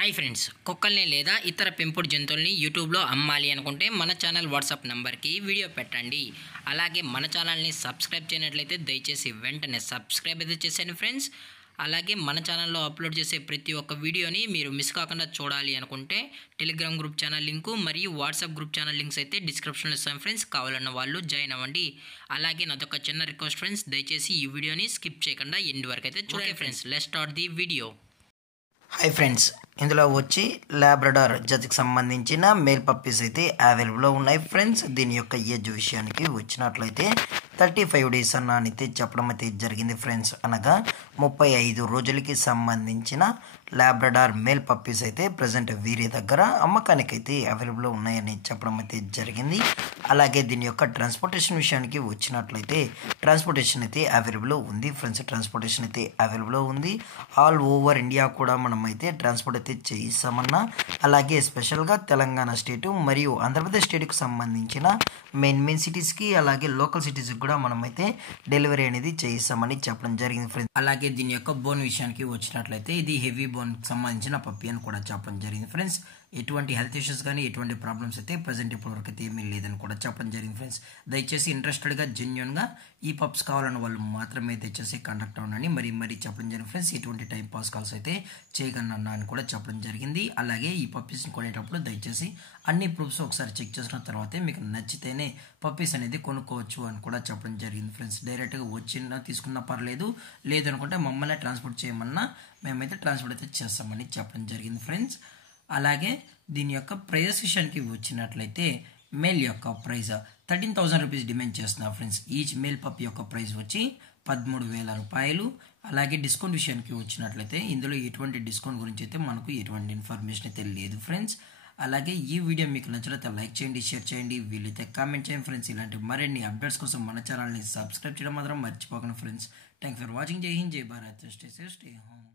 Hi friends, కుక్కల్ని లేదా ఇతర పెంపుడు జంతువుల్ని యూట్యూబ్లో అమ్మాలి అనుకుంటే మన ఛానల్ వాట్సాప్ నెంబర్కి వీడియో పెట్టండి. అలాగే మన ఛానల్ని సబ్స్క్రైబ్ చేయనట్లయితే దయచేసి వెంటనే సబ్స్క్రైబ్ అయితే చేసేయండి ఫ్రెండ్స్. అలాగే మన ఛానల్లో అప్లోడ్ చేసే ప్రతి ఒక్క వీడియోని మీరు మిస్ కాకుండా చూడాలి అనుకుంటే టెలిగ్రామ్ గ్రూప్ ఛానల్ లింకు మరియు వాట్సాప్ గ్రూప్ ఛానల్ లింక్స్ అయితే డిస్క్రిప్షన్లో ఇస్తాను ఫ్రెండ్స్. కావాలన్న వాళ్ళు జాయిన్ అవ్వండి. అలాగే నాదొక చిన్న రిక్వెస్ట్ ఫ్రెండ్స్, దయచేసి ఈ వీడియోని స్కిప్ చేయకుండా ఎండ్ వరకు అయితే చూడండి friends. Let's start the video. Hi friends, ఇందులో వచ్చి లాబ్రడార్ జతకి సంబంధించిన మేల్ పప్పీస్ అయితే అవైలబుల్లో ఉన్నాయి ఫ్రెండ్స్. దీని యొక్క ఏజ్ విషయానికి వచ్చినట్లయితే 35 డేస్ అన్న అయితే చెప్పడం అయితే జరిగింది ఫ్రెండ్స్. అనగా 35 రోజులకి సంబంధించిన లాబ్రడార్ మేల్ పప్పీస్ అయితే ప్రజెంట్ వీరి దగ్గర అమ్మకానికి అయితే అవైలబుల్లో ఉన్నాయని చెప్పడం అయితే జరిగింది. అలాగే దీని యొక్క ట్రాన్స్పోర్టేషన్ విషయానికి వచ్చినట్లయితే ట్రాన్స్పోర్టేషన్ అయితే అవైలబుల్లో ఉంది ఫ్రెండ్స్. ట్రాన్స్పోర్టేషన్ అయితే అవైలబుల్లో ఉంది. ఆల్ ఓవర్ ఇండియా కూడా మనం అయితే ట్రాన్స్పోర్ట్ అయితే చేయిస్తామన్నా. అలాగే స్పెషల్గా తెలంగాణ స్టేటు మరియు ఆంధ్రప్రదేశ్ స్టేట్కి సంబంధించిన మెయిన్ సిటీస్కి అలాగే లోకల్ సిటీస్కి కూడా మనం అయితే డెలివరీ అనేది చేయిస్తామని చెప్పడం జరిగింది ఫ్రెండ్స్. అలాగే దీని యొక్క బోన్ విషయానికి వచ్చినట్లయితే ఇది హెవీ బోన్కి సంబంధించిన పప్పి అని కూడా చెప్పడం జరిగింది ఫ్రెండ్స్. ఎటువంటి హెల్త్ ఇష్యూస్ కానీ ఎటువంటి ప్రాబ్లమ్స్ అయితే ప్రజెంట్ ఇప్పటివరకు అయితే ఏమీ లేదని కూడా చెప్పడం జరిగింది ఫ్రెండ్స్. దయచేసి ఇంట్రెస్టెడ్గా జెన్యున్గా ఈ పప్స్ కావాలన్న వాళ్ళు మాత్రమే దయచేసి కాంటాక్ట్ అవ్వండి. మరీ చెప్పడం జరిగింది ఫ్రెండ్స్. ఎటువంటి టైం పాస్ కాల్స్ అయితే చేయగలనన్నా అని కూడా చెప్పడం జరిగింది. అలాగే ఈ పప్పీస్ని కొనేటప్పుడు దయచేసి అన్ని ప్రూఫ్స్ ఒకసారి చెక్ చేసుకున్న తర్వాతే మీకు నచ్చితేనే పప్పీస్ అనేది కొనుక్కోవచ్చు అని కూడా చెప్పడం జరిగింది ఫ్రెండ్స్. డైరెక్ట్గా వచ్చినా తీసుకున్నా పర్లేదు, లేదనుకుంటే మమ్మల్ని ట్రాన్స్పోర్ట్ చేయమన్నా మేమైతే ట్రాన్స్పోర్ట్ అయితే చేస్తామని చెప్పడం జరిగింది ఫ్రెండ్స్. అలాగే దీని యొక్క ప్రైజెస్ విషయానికి వచ్చినట్లయితే మేల్ యొక్క ప్రైజ్ 13,000 రూపీస్ డిమాండ్ చేస్తున్నారు ఫ్రెండ్స్. ఈచ్ మేల్ పప్ యొక్క ప్రైస్ వచ్చి 13,000 రూపాయలు. అలాగే డిస్కౌంట్ విషయానికి వచ్చినట్లయితే ఇందులో ఎటువంటి డిస్కౌంట్ గురించి అయితే మనకు ఎటువంటి ఇన్ఫర్మేషన్ అయితే లేదు ఫ్రెండ్స్. అలాగే ఈ వీడియో మీకు నచ్చినట్లయితే లైక్ చేయండి, షేర్ చేయండి, వీలైతే కామెంట్ చేయండి ఫ్రెండ్స్. ఇలాంటి మరిన్ని అప్డేట్స్ కోసం మన ఛానల్ని సబ్స్క్రైబ్ చేయడం మాత్రం మర్చిపోకండి ఫ్రెండ్స్. Thank for watching. జై హింద్, జై Bharat, stay safe, stay home.